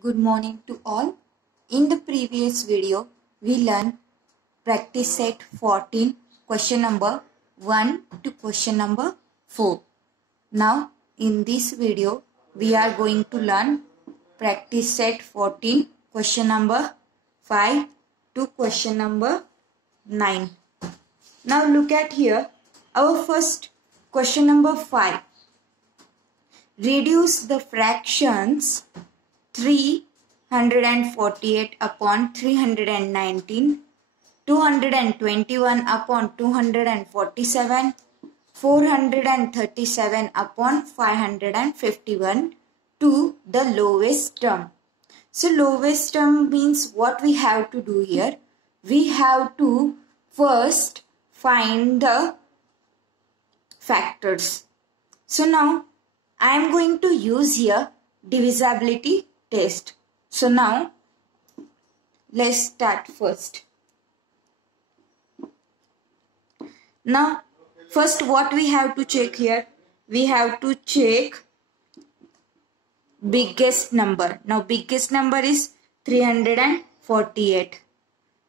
Good morning to all. In the previous video, we learned practice set 14, question number 1 to question number 4. Now, in this video, we are going to learn practice set 14, question number 5 to question number 9. Now, look at here. Our first question number 5. Reduce the fractions 348 upon 319, 221 upon 247, 437 upon 551 to the lowest term. So lowest term means what we have to do here? We have to first find the factors. So now I am going to use here divisibility test. So now let's start first. Now first what we have to check here? We have to check biggest number. Now biggest number is 348.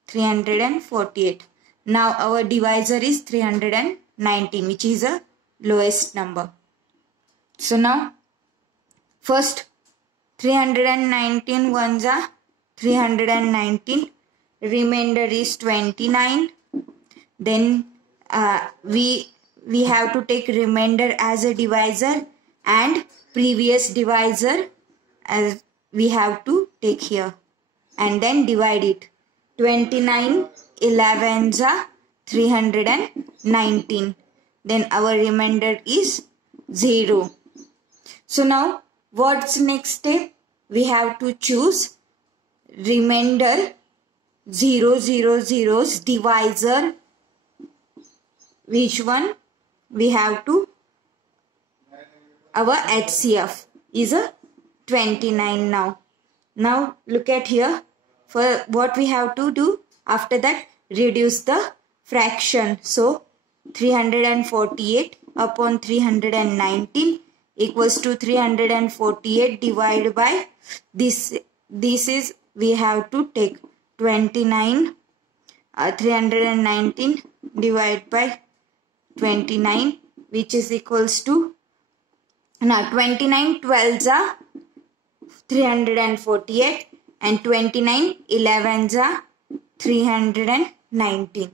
348. Now our divisor is 319, which is a lowest number. So now first 319 ones are 319, remainder is 29. Then we have to take remainder as a divisor and previous divisor as we have to take here and then divide it. 29 11s are 319. Then our remainder is 0. So now what's next step? We have to choose remainder 000's divisor. Which one? We have to, our HCF is a 29 now. Now look at here. For what we have to do after that, reduce the fraction. So 348 upon 319 equals to 348 divided by this is we have to take 29 319 divided by 29, which is equals to, now 29 12s are 348 and 29 11s are 319.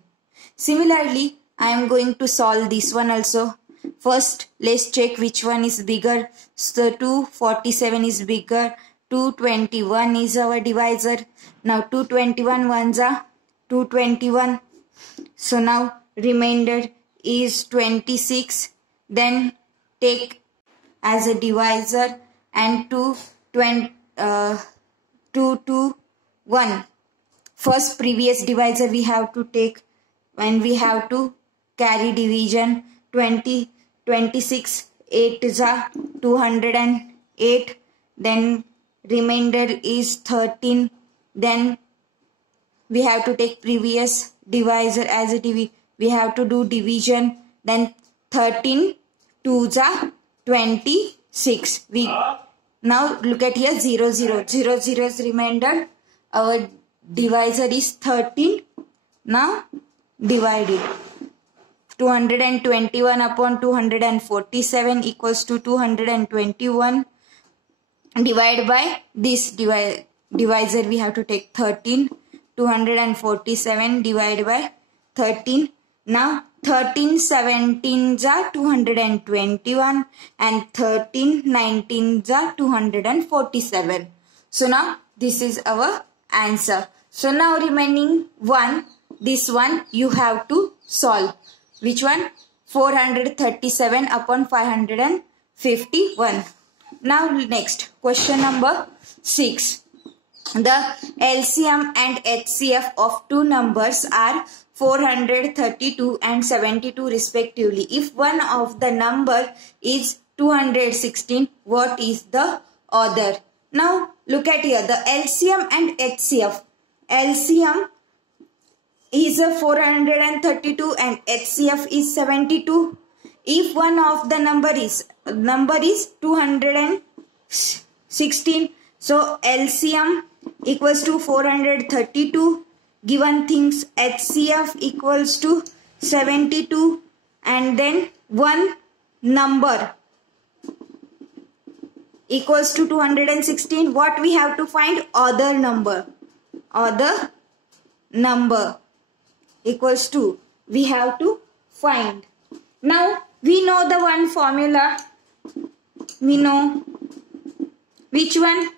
Similarly, I am going to solve this one also. First, let's check which one is bigger. So 247 is bigger. 221 is our divisor. Now 221 ones are 221. So now remainder is 26. Then take as a divisor and 221. First previous divisor we have to take when we have to carry division. 26 8 is a 208. Then remainder is 13. Then we have to take previous divisor as a we have to do division. Then 13 2s are 26. We now look at here 0's remainder. Our divisor is 13. Now divide it. 221 upon 247 equals to 221 divided by this divisor we have to take 13. 247 divided by 13. Now 13 17s are 221 and 13 19s are 247. So now this is our answer. So now remaining one, this one you have to solve. Which one? 437 upon 551. Now next, question number 6. The LCM and HCF of two numbers are 432 and 72 respectively. If one of the number is 216, what is the other? Now look at here, the LCM and HCF. LCM is a 432 and HCF is 72. If one of the number is 216, So LCM equals to 432. Given things HCF equals to 72, and then one number equals to 216. What we have to find? Other number. Other number equals to, we have to find. Now we know the one formula. We know which one?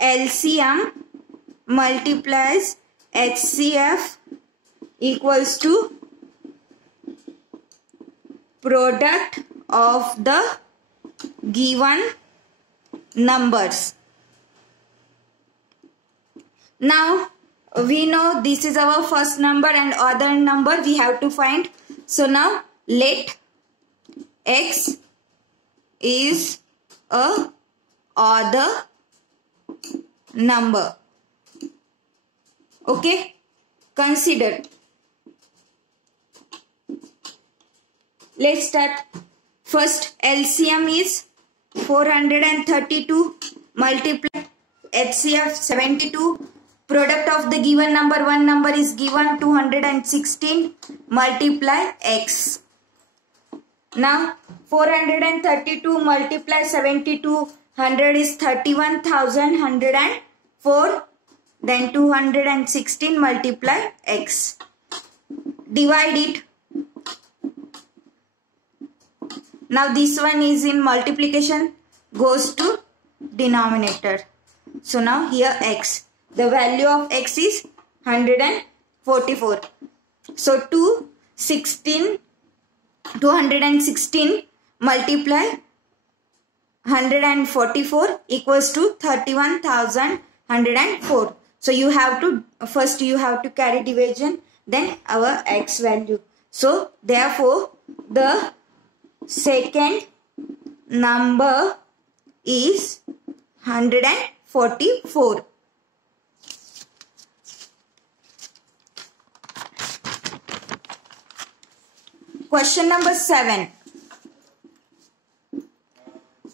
LCM multiplies HCF equals to product of the given numbers. Now we know this is our first number and other number we have to find. So now let X is a other number. Okay, consider. Let's start. First, LCM is 432 multiply HCF 72. Product of the given number, one number is given 216 multiply X. Now 432 multiply 72, 100 is 31,104. Then 216 multiply X. Divide it. Now this one is in multiplication, goes to denominator. So now here X. The value of X is 144. So 216 multiply 144 equals to 31,104. So you have to, first you have to carry division, then our X value. So therefore the second number is 144. Question number 7.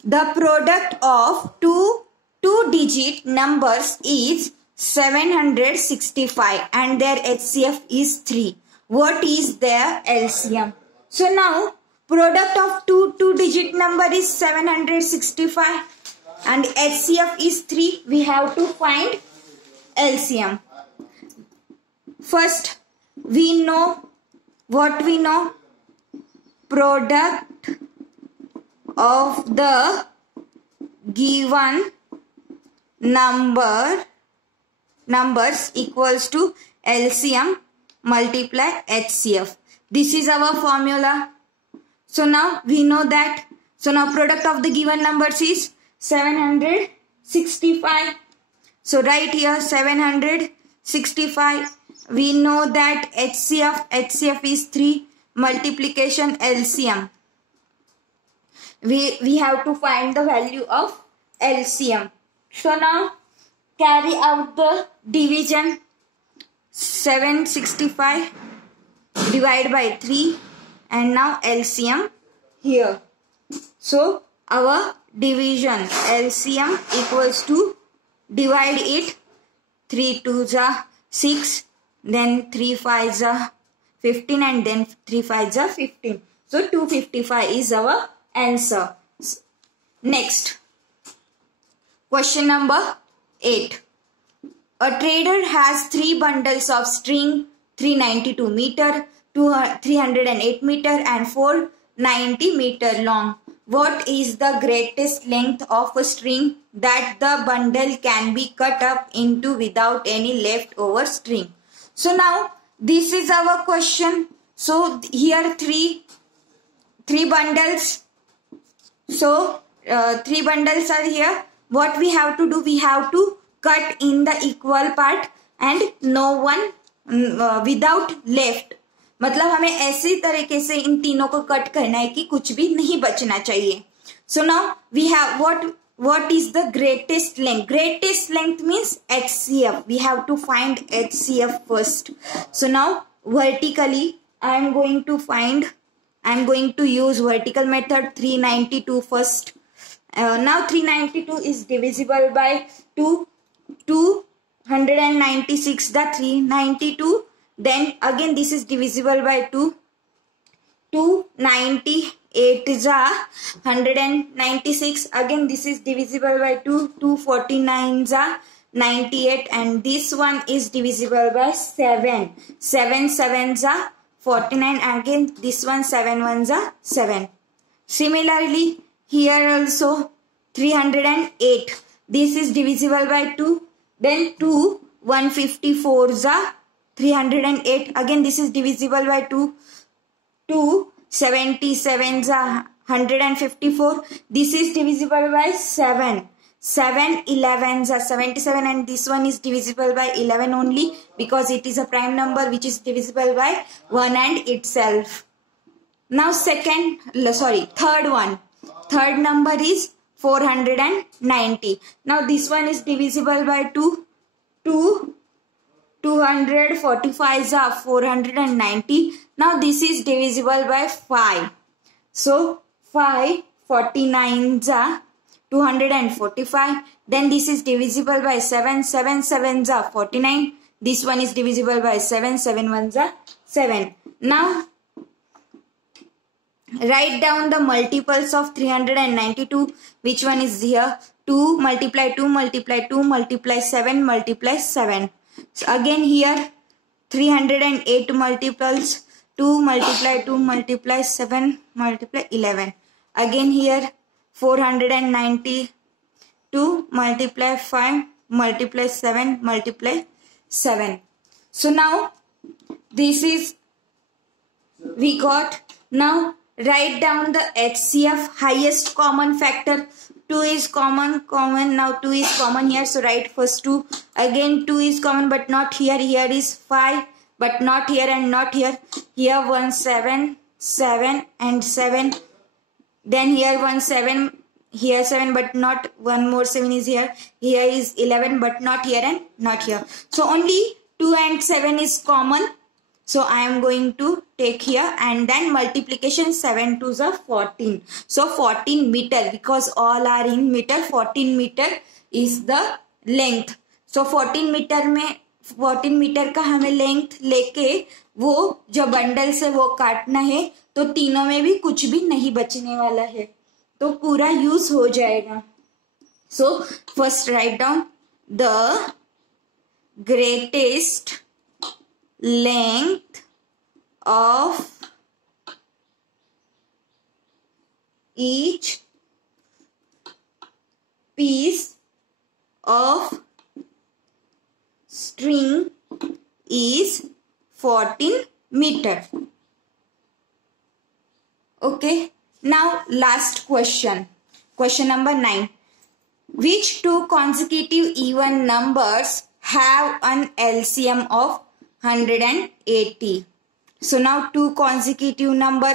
The product of two digit numbers is 765 and their HCF is 3. What is their LCM? So now product of two digit number is 765 and HCF is 3. We have to find LCM. First we know what we know. Product of the given numbers equals to LCM multiply HCF. This is our formula. So now we know that. So now product of the given numbers is 765. So right here 765. We know that HCF is 3. Multiplication LCM. We have to find the value of LCM. So now carry out the division. 765 divide by 3 and now LCM here. So our division LCM equals to, divide it, 3 2s are 6, then 3 5s are 15 and then 3 5s are 15. So 255 is our answer. Next, question number 8. A trader has 3 bundles of string, 392 meter, 308 meter and 490 meter long. What is the greatest length of a string that the bundle can be cut up into without any leftover string? So now this is our question. So here three bundles. So 3 bundles are here. What we have to do? We have to cut in the equal part and no one without left. मतलब हमें ऐसी तरीके से इन तीनों को cut करना है कि कुछ भी नहीं बचना चाहिए. So now we have what is the greatest length? Greatest length means HCF. We have to find HCF first. So now vertically I am going to use vertical method 392 first. Now 392 is divisible by 2. 296 the 392. Then again this is divisible by 2. 298 is 196. Again this is divisible by 2. 249 is 98, and this one is divisible by 7. 7 sevens are 49. Again this one 7 ones are 7. Similarly here also 308. This is divisible by 2. Then 2 154s are 308. Again this is divisible by 2. 2 77s are 154. This is divisible by 7. 7 11s are 77, and this one is divisible by 11 only because it is a prime number which is divisible by 1 and itself. Now third one. Third number is 490. Now this one is divisible by 2. 245 are 490. Now this is divisible by 5. So 5 49s are 245. Then this is divisible by 7. 7 sevens are 49. This one is divisible by 7. 7 ones are 7. Now write down the multiples of 392. Which one is here? 2 multiply 2 multiply 2 multiply 7 multiply 7. So again here 308 multiples. 2 multiply 2 multiply 7 multiply 11. Again here 492 multiply 5 multiply 7 multiply 7. So now this is we got. Now write down the HCF, highest common factor. 2 is common. Now 2 is common here, so write first 2. Again 2 is common but not here. Here is 5 but not here and not here. Here 1 7 7 and 7. Then here 1 7, here 7 but not, one more 7 is here. Here is 11 but not here and not here. So only 2 and 7 is common. So I am going to take here, and then multiplication 7 2s are 14. So 14 meter, because all are in meter. 14 meter is the length. So 14 metre का हमें length लेके वो जो bundle से वो काटना है, तो तीनों में भी कुछ भी नहीं बचने वाला है, तो पूरा यूज हो जाएगा. So first write down the greatest length of each piece of string is 14 meter. Okay, now last question. Question number 9. Which two consecutive even numbers have an LCM of 180? So now two consecutive number.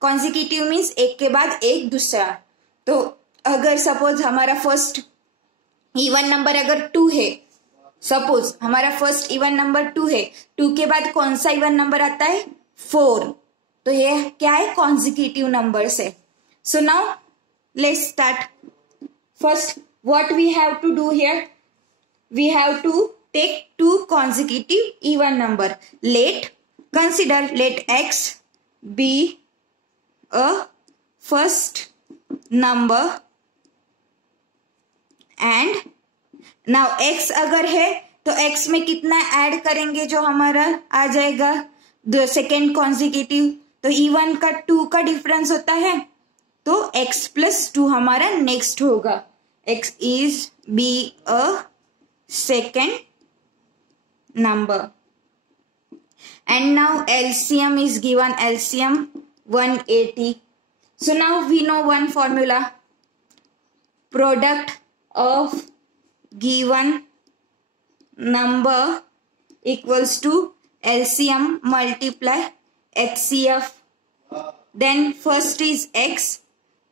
Consecutive means एक के बाद एक दूसरा. तो अगर suppose हमारा first even number अगर 2 है, सपोज हमारा फर्स्ट इवन नंबर 2 है, 2 के बाद कौन सा इवन नंबर आता है? 4. तो ये क्या है? कॉन्जिक्यूटिव नंबर्स है. So now let's start. First what we have to do here, we have to take 2 consecutive even number. Let x be a first number and now x अगर है तो x में कितना ऐड करेंगे जो हमारा आ जाएगा द सेकेंड कॉन्जिक्यूटिव. तो इवन का 2 का डिफरेंस होता है, तो x प्लस 2 हमारा नेक्स्ट होगा. x is be a second number. And now LCM is given, LCM 180. So now we know one formula. Product of given number equals to LCM multiply HCF. Then first is x,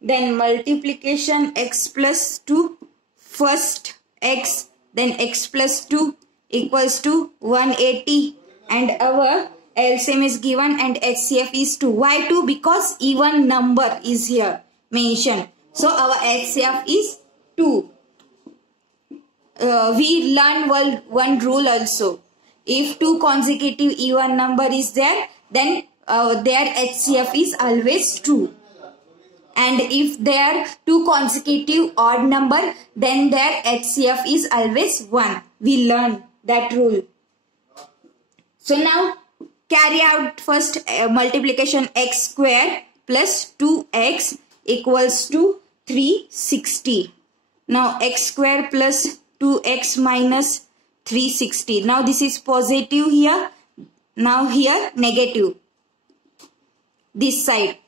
then multiplication x plus 2, first x, then x plus 2 equals to 180, and our LCM is given and HCF is 2. Why 2? Because even number is here. mentioned. So our HCF is 2. We learned one rule also. If 2 consecutive even number is there, then their HCF is always 2. And if they are 2 consecutive odd number, then their HCF is always 1. We learn that rule. So now carry out first multiplication. X square plus 2x equals to 360. Now x square plus 2x minus 360. Now this is positive here. Now here negative. This side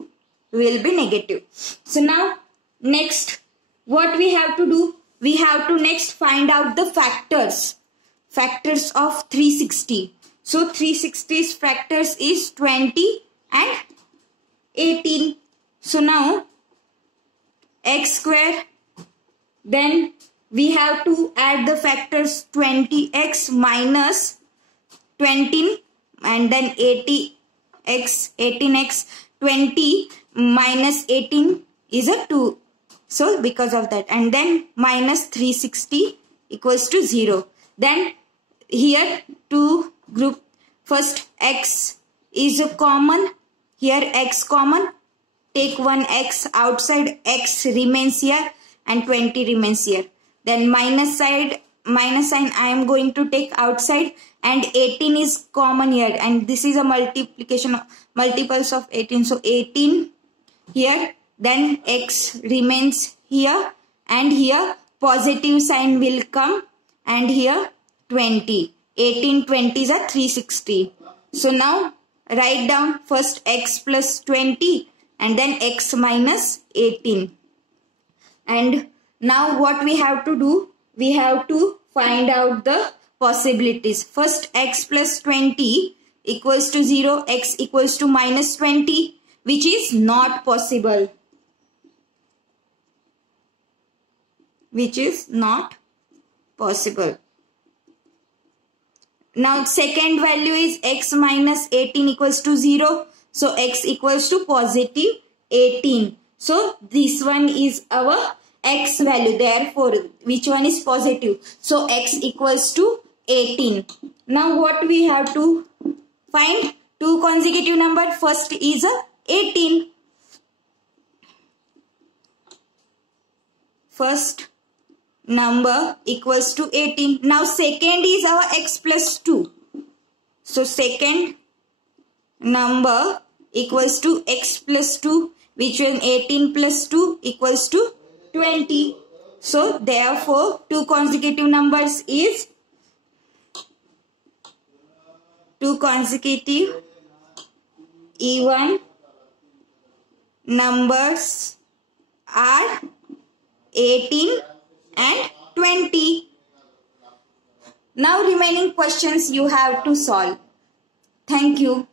will be negative. So now next what we have to do? We have to next find out the factors. Factors of 360. So 360's factors is 20 and 18. So now x square, then we have to add the factors 20x minus 20 and then 18x 20 minus 18 is a 2. So because of that, and then minus 360 equals to 0. Then here two group, first x is a common, here x common, take one x outside, x remains here and 20 remains here. Then minus sign I am going to take outside, and 18 is common here, and this is a multiplication of multiples of 18. So 18 here, then x remains here, and here positive sign will come, and here 20. 18 20s are 360. So now write down first x plus 20 and then x minus 18. And now what we have to do? We have to find out the possibilities. First x plus 20 equals to 0, x equals to minus 20, which is not possible. Which is not possible. Now second value is x minus 18 equals to 0. So x equals to positive 18. So this one is our x value. Therefore, which one is positive? So x equals to 18. Now what we have to find? Two consecutive number. First is 18. First number equals to 18. Now second is our x plus 2. So second number equals to x plus 2, which one? 18 plus 2 equals to 20. So therefore two consecutive numbers is, two consecutive even numbers are 18 and 20. Now remaining questions you have to solve. Thank you.